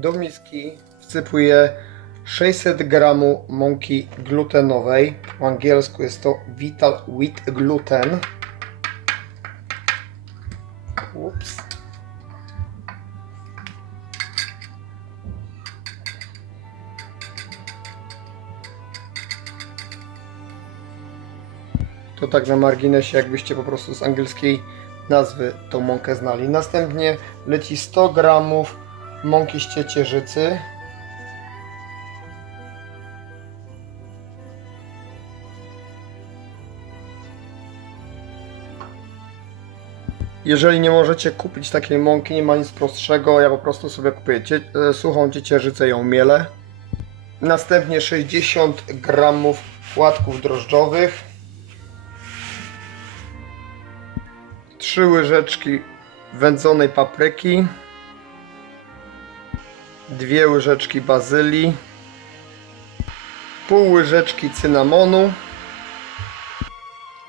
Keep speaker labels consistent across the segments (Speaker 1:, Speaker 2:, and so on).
Speaker 1: Do miski wsypuję 600 g mąki glutenowej. Po angielsku jest to Vital Wheat Gluten. Ups. To tak na marginesie, jakbyście po prostu z angielskiej nazwy tą mąkę znali. Następnie leci 100 gramów mąki z ciecierzycy. Jeżeli nie możecie kupić takiej mąki, nie ma nic prostszego, ja po prostu sobie kupuję cie e, suchą ciecierzycę ją mielę. Następnie 60 gramów płatków drożdżowych. 3 łyżeczki wędzonej papryki, 2 łyżeczki bazylii, pół łyżeczki cynamonu.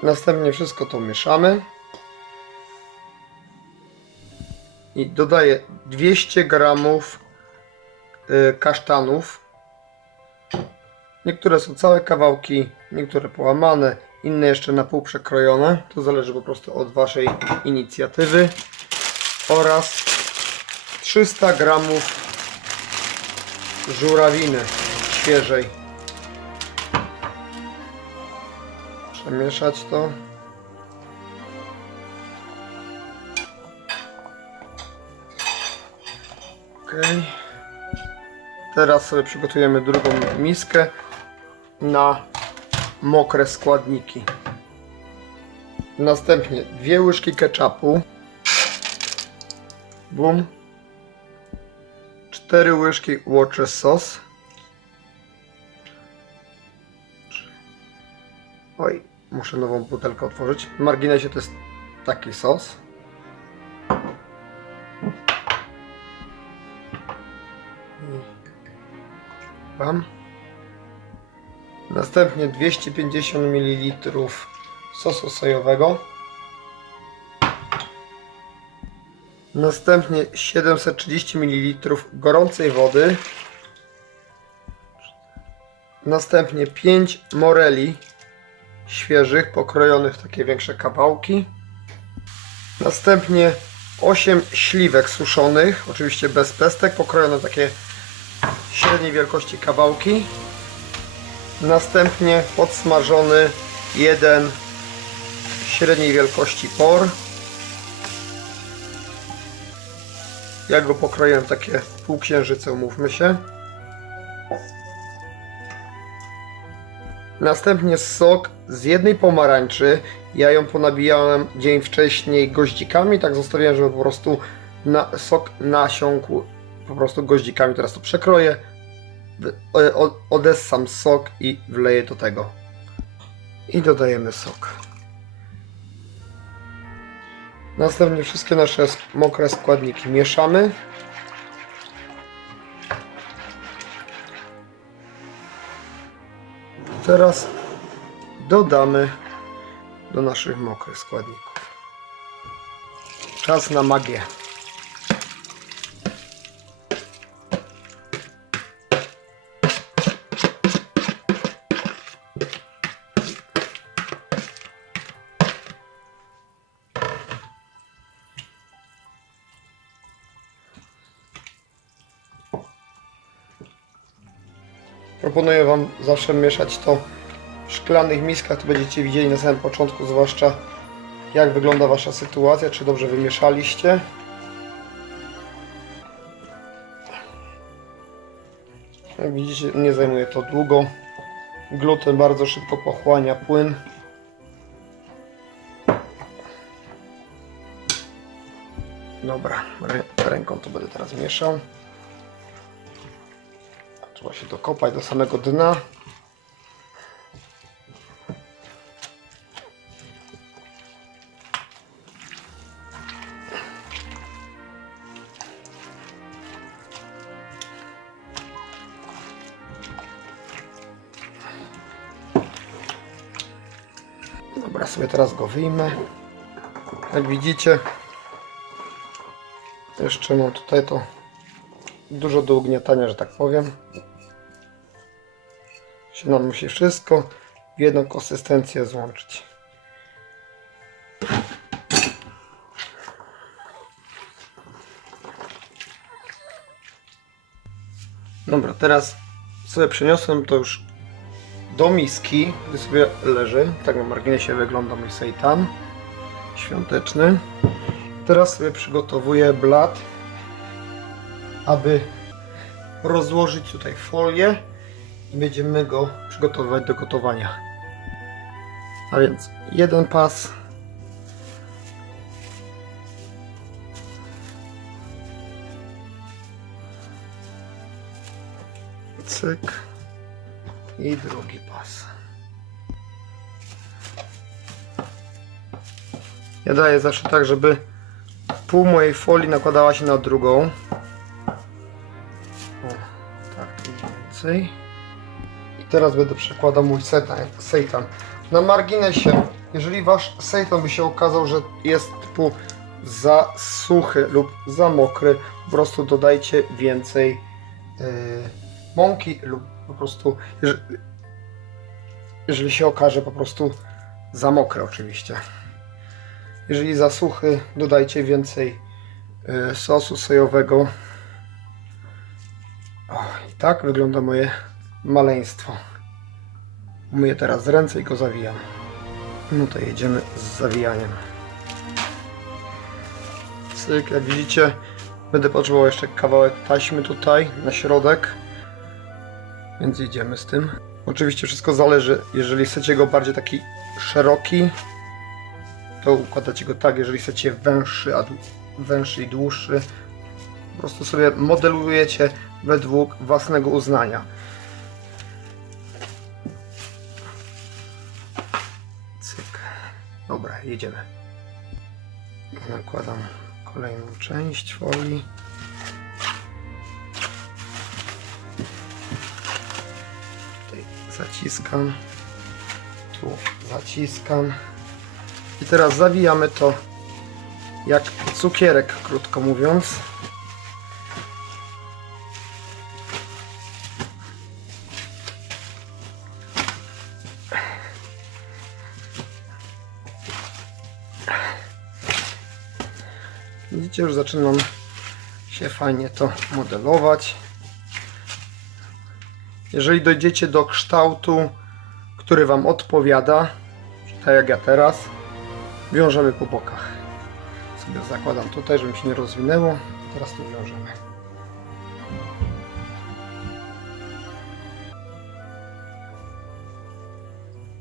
Speaker 1: Następnie wszystko to mieszamy. I dodaję 200 gramów y, kasztanów. Niektóre są całe kawałki, niektóre połamane, inne jeszcze na pół przekrojone. To zależy po prostu od Waszej inicjatywy. Oraz 300 gramów żurawiny świeżej. Przemieszać to. Ok. Teraz sobie przygotujemy drugą miskę na mokre składniki. Następnie dwie łyżki ketchupu. Bum. Cztery łyżki Worcester sos. Oj, muszę nową butelkę otworzyć. W marginesie to jest taki sos. Bam. Następnie 250 ml sosu sojowego. Następnie 730 ml gorącej wody. Następnie 5 moreli świeżych, pokrojonych w takie większe kawałki. Następnie 8 śliwek suszonych, oczywiście bez pestek, pokrojone takie średniej wielkości kawałki. Następnie podsmażony jeden średniej wielkości por. Ja go pokroiłem w takie półksiężyce, umówmy się. Następnie sok z jednej pomarańczy. Ja ją ponabijałem dzień wcześniej goździkami, tak zostawiłem, żeby po prostu na, sok nasiąkł po prostu goździkami. Teraz to przekroję, o- odessam sok i wleję do tego. I dodajemy sok. Następnie wszystkie nasze mokre składniki mieszamy. Teraz dodamy do naszych mokrych składników. Czas na magię. Proponuję Wam zawsze mieszać to w szklanych miskach, to będziecie widzieli na samym początku, zwłaszcza jak wygląda Wasza sytuacja, czy dobrze wymieszaliście. Jak widzicie, nie zajmuje to długo. Gluten bardzo szybko pochłania płyn. Dobra, rę- ręką to będę teraz mieszał. Trzeba się dokopać do samego dna. Dobra, sobie teraz go wyjmę. Jak widzicie, jeszcze mam tutaj to dużo do ugniatania, że tak powiem. Się nam musi wszystko w jedną konsystencję złączyć. Dobra, teraz sobie przeniosłem to już do miski, gdzie sobie leży. Tak na marginesie wygląda mój seitan świąteczny. Teraz sobie przygotowuję blat, aby rozłożyć tutaj folię i będziemy go przygotowywać do gotowania. A więc jeden pas. Cyk. I drugi pas. Ja daję zawsze tak, żeby pół mojej folii nakładała się na drugą. O, tak, mniej więcej. Teraz będę przekładał mój seitan. Na marginesie, jeżeli wasz seitan by się okazał, że jest typu za suchy lub za mokry, po prostu dodajcie więcej yy, mąki lub po prostu, jeżeli, jeżeli się okaże po prostu za mokre oczywiście. Jeżeli za suchy, dodajcie więcej y, sosu sojowego. O, I tak wygląda moje maleństwo. Myję teraz ręce i go zawijam. No to jedziemy z zawijaniem. Cyk, jak widzicie, będę potrzebował jeszcze kawałek taśmy tutaj na środek. Więc jedziemy z tym. Oczywiście wszystko zależy, jeżeli chcecie go bardziej taki szeroki, to układacie go tak, jeżeli chcecie węższy, a węższy i dłuższy, po prostu sobie modelujecie według własnego uznania. Jedziemy. Nakładam kolejną część folii. Tutaj zaciskam. Tu zaciskam. I teraz zawijamy to jak cukierek, krótko mówiąc. Widzicie, już zaczynam się fajnie to modelować. Jeżeli dojdziecie do kształtu, który Wam odpowiada, tak jak ja teraz, wiążemy po bokach. Sobie zakładam tutaj, żeby się nie rozwinęło. Teraz tu wiążemy.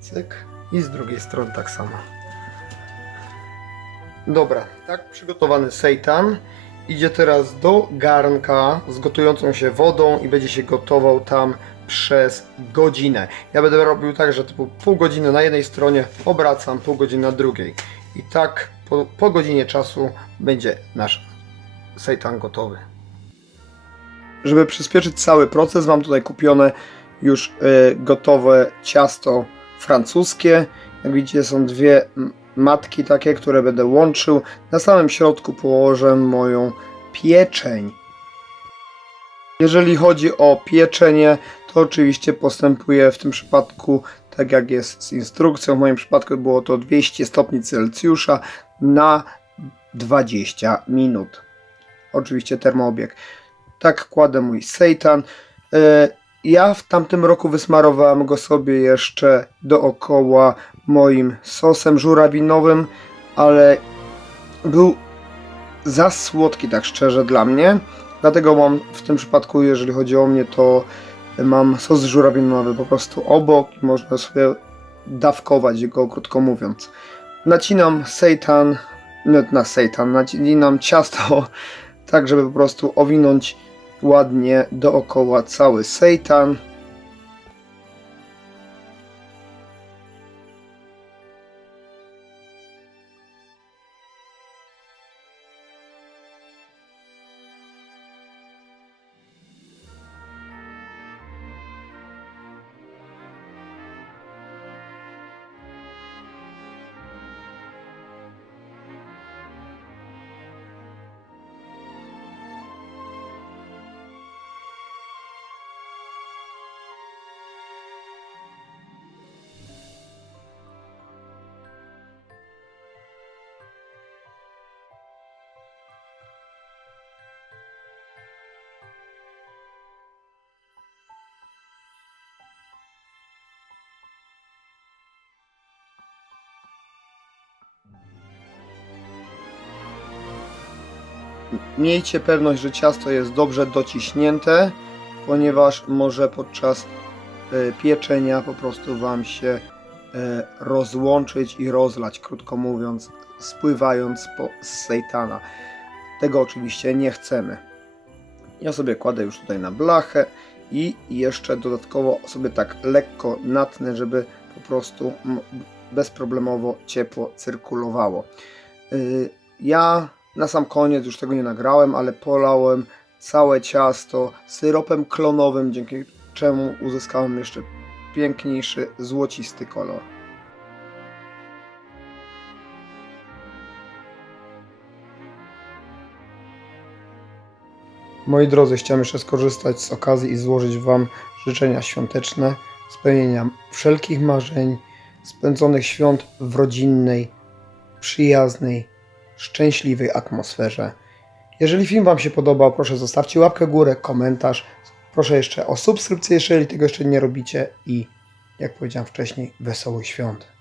Speaker 1: Cyk. I z drugiej strony tak samo. Dobra, tak przygotowany seitan idzie teraz do garnka z gotującą się wodą i będzie się gotował tam przez godzinę. Ja będę robił tak, że typu pół godziny na jednej stronie obracam, pół godziny na drugiej. I tak po, po godzinie czasu będzie nasz seitan gotowy. Żeby przyspieszyć cały proces, mam tutaj kupione już y, gotowe ciasto francuskie. Jak widzicie, są dwie m- matki takie, które będę łączył. Na samym środku położę moją pieczeń. Jeżeli chodzi o pieczenie, to oczywiście postępuję w tym przypadku tak jak jest z instrukcją. W moim przypadku było to 200 stopni Celsjusza na 20 minut. Oczywiście termoobieg. Tak kładę mój seitan. Ja w tamtym roku wysmarowałem go sobie jeszcze dookoła moim sosem żurawinowym, ale był za słodki, tak szczerze, dla mnie. Dlatego mam w tym przypadku, jeżeli chodzi o mnie, to mam sos żurawinowy po prostu obok i można sobie dawkować go, krótko mówiąc. Nacinam seitan, nie na seitan, nacinam ciasto tak, żeby po prostu owinąć ładnie dookoła cały seitan. Miejcie pewność, że ciasto jest dobrze dociśnięte, ponieważ może podczas e, pieczenia po prostu Wam się e, rozłączyć i rozlać, krótko mówiąc, spływając po, z sejtana. Tego oczywiście nie chcemy. Ja sobie kładę już tutaj na blachę i jeszcze dodatkowo sobie tak lekko natnę, żeby po prostu bezproblemowo ciepło cyrkulowało. Yy, Ja na sam koniec już tego nie nagrałem, ale polałem całe ciasto syropem klonowym, dzięki czemu uzyskałem jeszcze piękniejszy, złocisty kolor. Moi drodzy, chciałem jeszcze skorzystać z okazji i złożyć Wam życzenia świąteczne, spełnienia wszelkich marzeń, spędzonych świąt w rodzinnej, przyjaznej, szczęśliwej atmosferze. Jeżeli film Wam się podobał, proszę zostawcie łapkę górę, komentarz. Proszę jeszcze o subskrypcję, jeżeli tego jeszcze nie robicie i jak powiedziałem wcześniej, wesołych świąt.